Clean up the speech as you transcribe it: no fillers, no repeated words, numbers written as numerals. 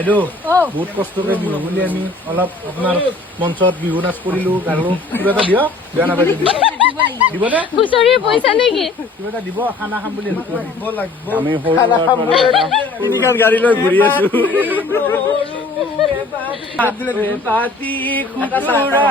বাইদেউ বহুত কষ্টকে বিহু বুলি আমি অলপ আপোনাৰ মঞ্চত বিহু নাচ কৰিলো গালো কিবা এটা দিয়ক বেয়া নাপাই দিবনে হুঁচৰিৰ পইচা নেকি কিবা এটা দিব খানা খাম বুলি দিব লাগিব আমি তিনিখন গাড়ী লৈ ঘূৰি আছো পাতি খুতুৰা